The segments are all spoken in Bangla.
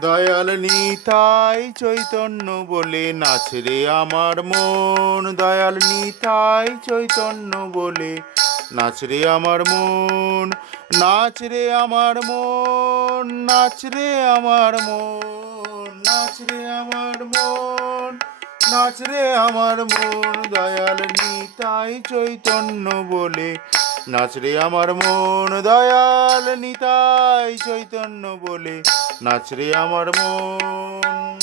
দয়াল নিতাই চৈতন্য বলে নাচ রে আমার মন। দয়াল নিতাই চৈতন্য বলে নাচ রে আমার মন। নাচ রে আমার মন নাচ রে আমার মন নাচ রে আমার মন নাচ রে আমার মন। দয়াল নিতাই চৈতন্য বলে নাচ রে আমার মন দয়াল নিতাই চৈতন্য বলে। নাচ রে আমার মন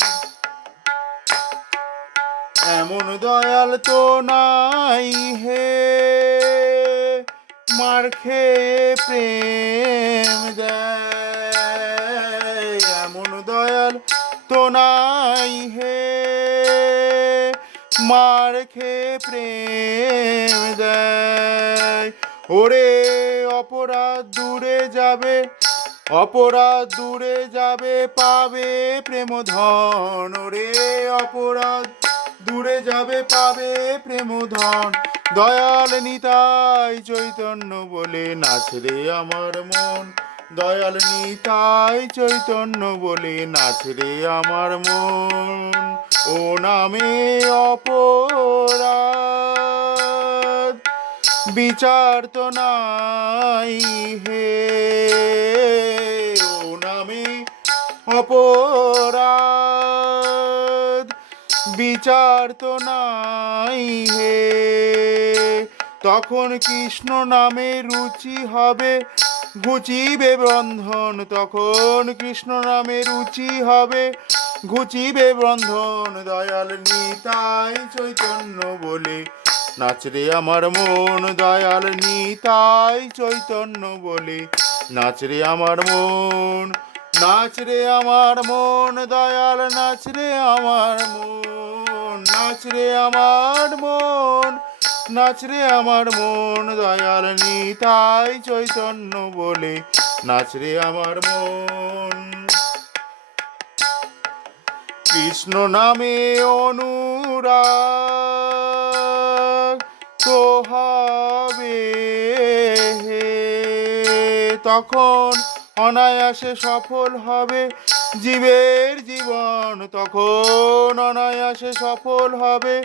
এমন দয়াল তো নাই হে। মার খেয়ে প্রেম দেয়। এমন দয়াল তো নাই হে। মার খেয়ে প্রেম দেয়। ওরে অপরাধ দূরে যাবে, অপরাধ দূরে যাবে, পাবে প্রেম ধন ওরে অপরাধ দূরে যাবে, পাবে প্রেম ধন দয়াল নিতাই চৈতন্য বলে নাচ রে আমার মন। দয়াল নিতাই চৈতন্য বলে নাচ রে আমার মন। ও নামে অপরাধ। বিচার তো নাই হে। ও নামে অপরাধ। বিচার তো নাই হে। তখন কৃষ্ণ নামে রুচি হবে, ঘুচিবে বন্ধন। তখন কৃষ্ণ নামে রুচি হবে, ঘুচিবে বন্ধন। দয়াল নিতাই চৈতন্য বলে নাচ রে আমার মন দয়াল নিতাই চৈতন্য বলে। নাচ রে আমার মন নাচ রে আমার মন দয়াল নাচ রে আমার মন নাচ রে আমার মন নাচ রে আমার মন দয়াল নিতাই চৈতন্য বলে। নাচ রে আমার মন কৃষ্ণ নামে অনুরাগ তো হবে হে। তখন অনায়াসে সফল হবে জীবের জীবন তখন অনায়াসে সফল হবে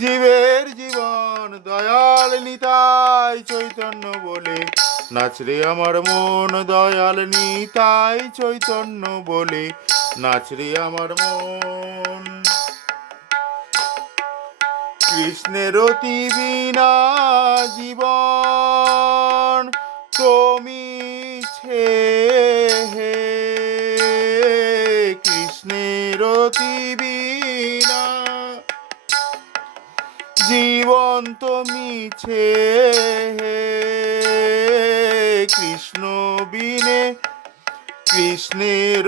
জীবের জীবন দয়াল নিতাই চৈতন্য বলে নাচ রে আমার মন দয়াল নিতাই চৈতন্য বলে নাচ রে আমার মন। কৃষ্ণের অতি বিনা জীবন তুমি ছে হে। কৃষ্ণের অতি বিনা জীবন তুমি ছে হে। কৃষ্ণ বিনে কৃষ্ণের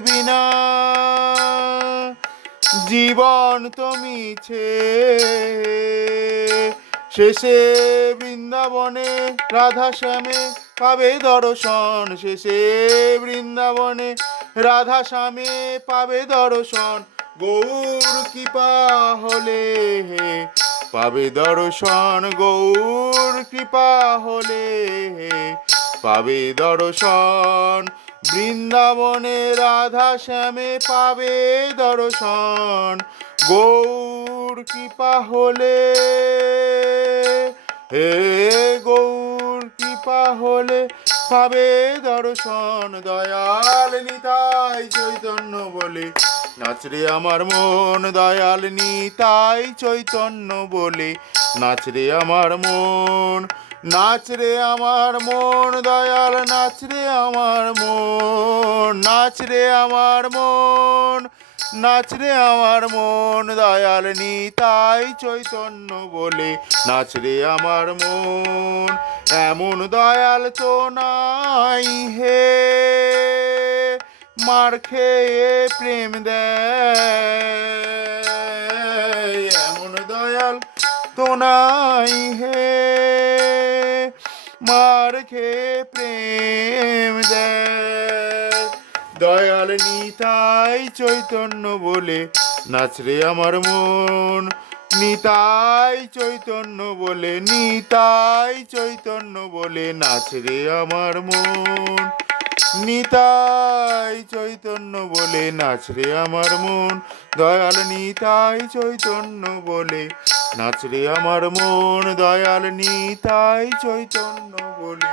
বিনা। জীবন তুমি ছে শেষে বৃন্দাবনে রাধা শ্যামে পাবে দর্শন। শেষে বৃন্দাবনে রাধা শ্যামে পাবে দর্শন। গৌর কৃপা হলে হে, পাবে দর্শন। গৌর কৃপা হলে হে পাবে দর্শন। বৃন্দাবনে রাধা শ্যামে পাবে দর্শন। গৌর কৃপা হলে, হে গৌর কৃপা হলে পাবে দর্শন। দয়াল নিতাই চৈতন্য বলে নাচ রে আমার মন। দয়াল নিতাই চৈতন্য বলে নাচ রে আমার মন। নাচ রে আমার মন, দয়াল নাচ রে আমার মন নাচ রে আমার মন নাচ রে আমার মন, দয়াল নিতাই চৈতন্য বলে নাচ রে আমার মন, এমন দয়াল তো নাই হে। মার খেয়ে প্রেম দেয়, এমন দয়াল তো নাই হে। মার খেয়ে প্রেম দেয়? দয়াল নিতাই চৈতন্য বলে নাচরে আমার মন। নিতাই চৈতন্য বলে, নিতাই চৈতন্য বলে নাচ রে আমার মন। নিতাই চৈতন্য বলে নাচরে আমার মন। দয়াল নিতাই চৈতন্য বলে নাচরে আমার মন। দয়াল নিতাই চৈতন্য বলে